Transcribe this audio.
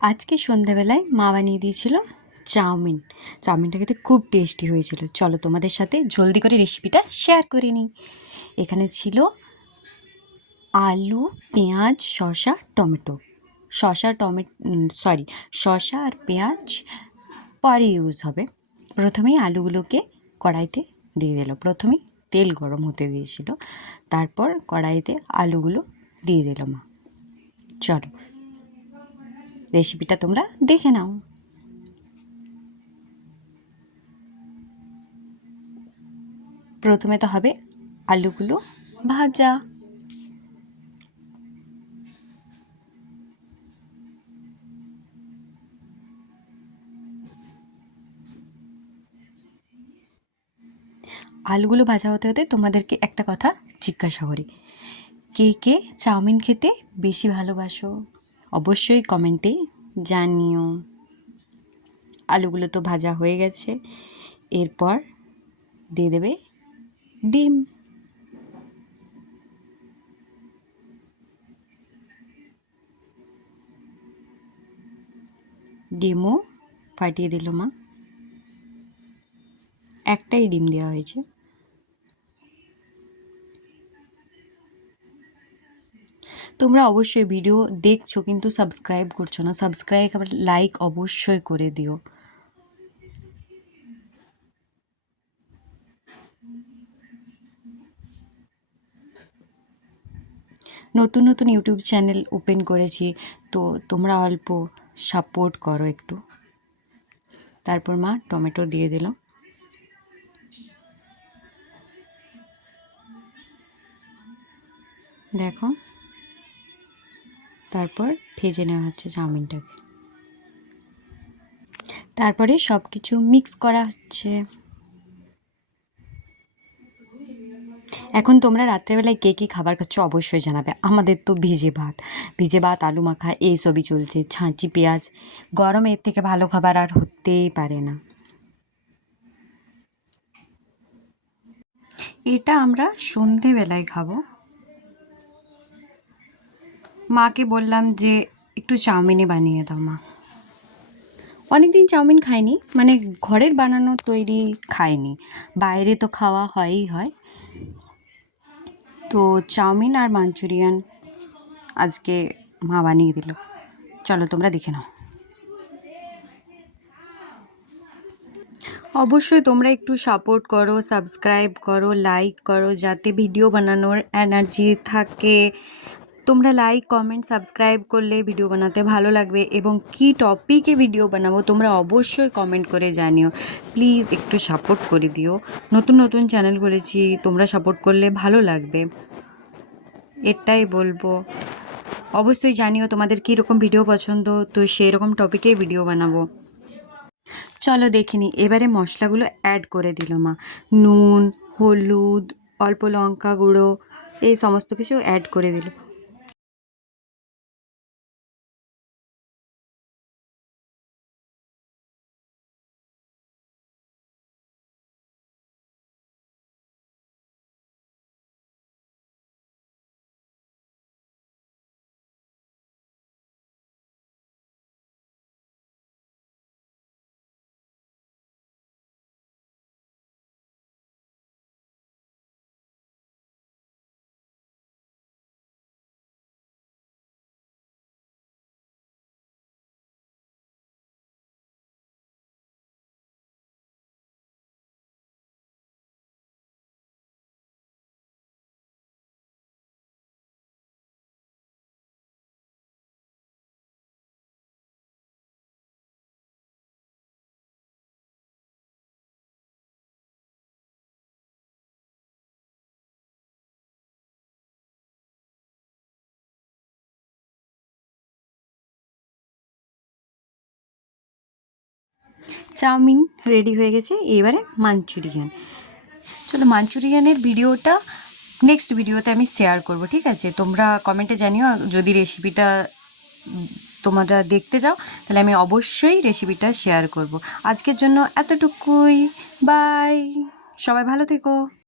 আজকে সন্ধ্যাবেলায় মা বানিয়ে দিয়েছিল চাউমিন। চাউমিনটা খেতে খুব টেস্টি হয়েছিল। চলো তোমাদের সাথে জলদি করে রেসিপিটা শেয়ার করে নিই। এখানে ছিল আলু, পেঁয়াজ, শসা, টমেটো। শসা আর পেঁয়াজ পরে ইউজ হবে। প্রথমেই আলুগুলোকে কড়াইতে দিয়ে দিল। প্রথমেই তেল গরম হতে দিয়েছিল, তারপর কড়াইতে আলুগুলো দিয়ে দিল মা। চলো রেসিপিটা তোমরা দেখে নাও। প্রথমে তো হবে আলুগুলো ভাজা। আলুগুলো ভাজা হতে হতে তোমাদেরকে একটা কথা জিজ্ঞাসা করি, কে কে চাউমিন খেতে বেশি ভালোবাসো? অবশ্যই কমেন্টে জানিও। আলুগুলো তো ভাজা হয়ে গেছে, এরপর দিয়ে দেবে ডিম। ডিমও ফাটিয়ে দিল মা। একটাই ডিম দেওয়া হয়েছে। তোমরা অবশ্যই ভিডিও দেখছো কিন্তু সাবস্ক্রাইব করছো না। সাবস্ক্রাইব আবার লাইক অবশ্যই করে দিও। নতুন নতুন ইউটিউব চ্যানেল ওপেন করেছি, তো তোমরা অল্প সাপোর্ট করো একটু। তারপর মা টমেটো দিয়ে দিলাম। দেখো, তারপর ভেজে নেওয়া হচ্ছে চাউমিনটাকে। তারপরে সব কিছু মিক্স করা হচ্ছে। এখন তোমরা রাত্রেবেলায় কে কী খাবার খাচ্ছ অবশ্যই জানাবে। আমাদের তো ভিজে ভাত আলু মাখা এইসবই চলছে, ছাঁচি পেঁয়াজ। গরমে এর থেকে ভালো খাবার আর হতেই পারে না। এটা আমরা সন্ধেবেলায় খাবো। মাকে বললাম যে একটু চাউমিনই বানিয়ে দাও মা। অনেকদিন চাউমিন খাইনি, মানে ঘরের বানানো তৈরি খাইনি, বাইরে তো খাওয়া হয়ই হয়। তো চাউমিন আর মাঞ্চুরিয়ান আজকে মা বানিয়ে দিল। চলো তোমরা দেখে নাও। অবশ্যই তোমরা একটু সাপোর্ট করো, সাবস্ক্রাইব করো, লাইক করো, যাতে ভিডিও বানানোর এনার্জি থাকে। তোমরা লাইক কমেন্ট সাবস্ক্রাইব করলে ভিডিও বানাতে ভালো লাগবে, এবং কী টপিকে ভিডিও বানাবো তোমরা অবশ্যই কমেন্ট করে জানিও। প্লিজ একটু সাপোর্ট করে দিও। নতুন নতুন চ্যানেল খুলেছি, তোমরা সাপোর্ট করলে ভালো লাগবে, এটাই বলবো। অবশ্যই জানিও তোমাদের কীরকম ভিডিও পছন্দ, তো সেই রকম টপিকেই ভিডিও বানাবো। চলো দেখে নিই। এবারে মশলাগুলো অ্যাড করে দিল মা। নুন, হলুদ, অল্প লঙ্কা গুঁড়ো, এই সমস্ত কিছু অ্যাড করে দিল। চাউমিন রেডি হয়ে গেছে, এবারে মাঞ্চুরিয়ান। চলো মাঞ্চুরিয়ানের ভিডিওটা নেক্সট ভিডিওতে আমি শেয়ার করব, ঠিক আছে? তোমরা কমেন্টে জানিও যদি রেসিপিটা তোমরা দেখতে চাও, তাহলে আমি অবশ্যই রেসিপিটা শেয়ার করব। আজকের জন্য এতটুকুই। বাই, সবাই ভালো থেকো।